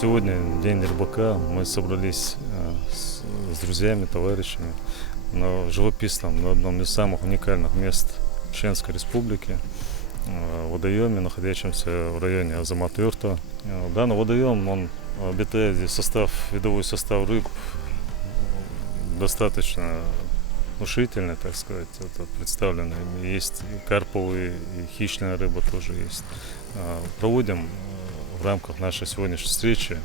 Сегодня день рыбака. Мы собрались с друзьями, товарищами на живописном, на одном из самых уникальных мест Чеченской Республики, водоеме, находящемся в районе Азамат-Юрта. Данный водоем, он обитает здесь видовой состав рыб достаточно внушительный, так сказать. Это представлено. Есть и карповые, и хищная рыба тоже есть. Проводим в рамках нашей сегодняшней встречи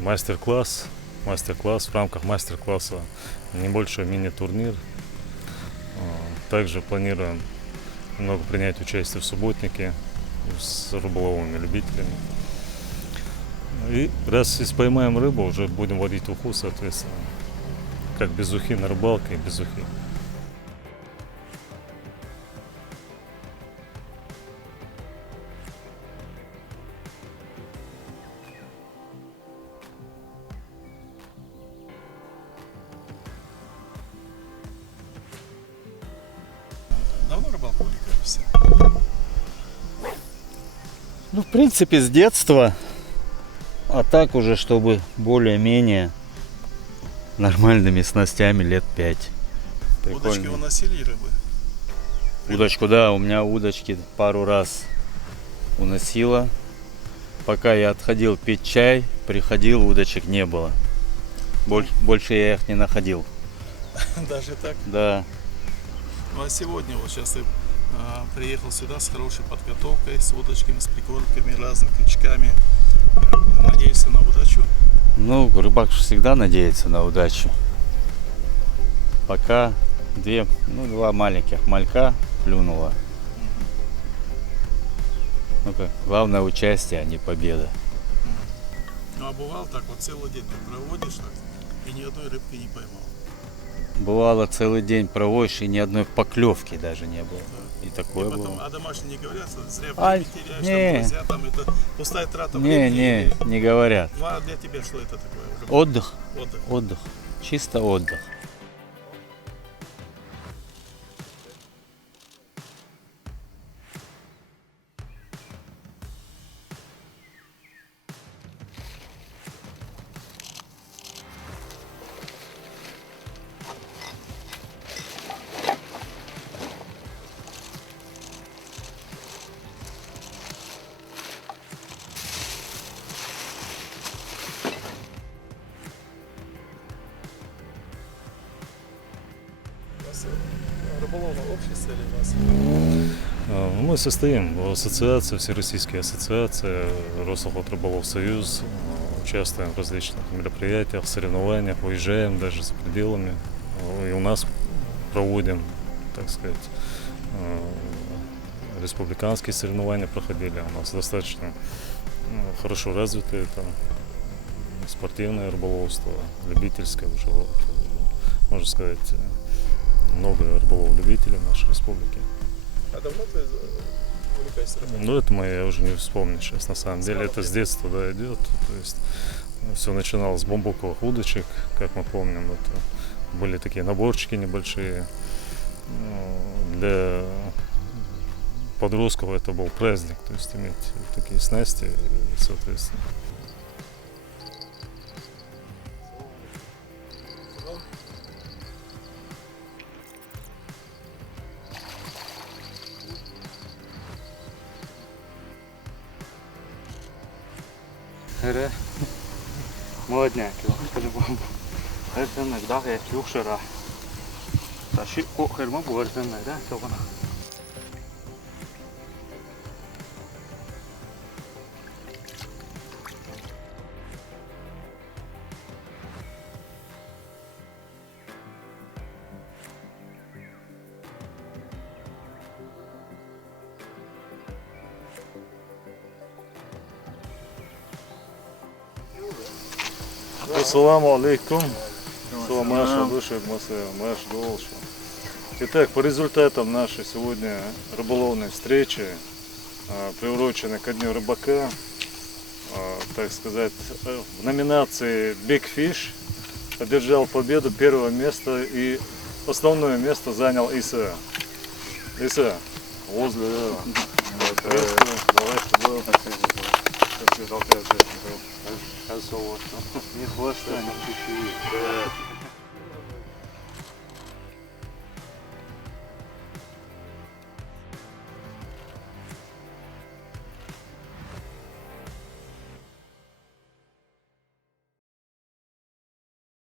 мастер-класс. В рамках мастер-класса небольшой мини-турнир. Также планируем много принять участие в субботнике с рыболовными любителями. И раз поймаем рыбу, уже будем водить в уху, соответственно. Как без ухи на рыбалке и без ухи. Давно рыбалку увлекаешься? Ну, в принципе, с детства. А так уже, чтобы более-менее нормальными снастями лет 5. Удочки выносили рыбы? Удочку, да, у меня удочки пару раз уносила. Пока я отходил пить чай, приходил, удочек не было. Больше я их не находил. Даже так? Да. Ну а сегодня вот сейчас ты приехал сюда с хорошей подготовкой, с удочками, с прикормками, разными крючками. Надеешься на удачу? Ну, рыбак всегда надеется на удачу. Пока два маленьких малька клюнуло. Ну как, главное участие, а не победа. Ну а бывало так, вот целый день ты проводишь так, и ни одной рыбки не поймал? Бывало, целый день проводишь, и ни одной поклевки даже не было. Да. И такое И потом, было. а домашние не говорят, что зря А, время теряешь, не. там, друзья, там это пустая трата времени. Не говорят. Ну а для тебя что это такое? Отдых. Отдых. Чисто отдых. Рыболовное общество или у вас? Мы состоим в ассоциации, Всероссийская ассоциация, Росохотрыболовсоюз, участвуем в различных мероприятиях, соревнованиях, выезжаем даже за пределами. И у нас проводим, так сказать, республиканские соревнования проходили. У нас достаточно хорошо развито это спортивное рыболовство, любительское уже, можно сказать, много рыболов-любителей в нашей республике. А давно ты увлекаешься рыбалкой? Ну, это я уже не вспомню сейчас, на самом деле. Это с детства, да, идет. То есть все начиналось с бамбуковых удочек, как мы помним. Это были такие наборчики небольшие. Для подростков это был праздник, то есть иметь такие снасти, соответственно. Herre, молодняки, по-любому. Эрденнек, да, я юшера. Таши кохерма bu эрденнек, да, собана. Ассаламу алейкум. Итак, по результатам нашей сегодня рыболовной встречи, приуроченной ко Дню рыбака, так сказать, в номинации Big Fish одержал победу, первое место, и основное место занял Иса. Иса, возле. Давай с тобой. Не хвоста, не чешуи.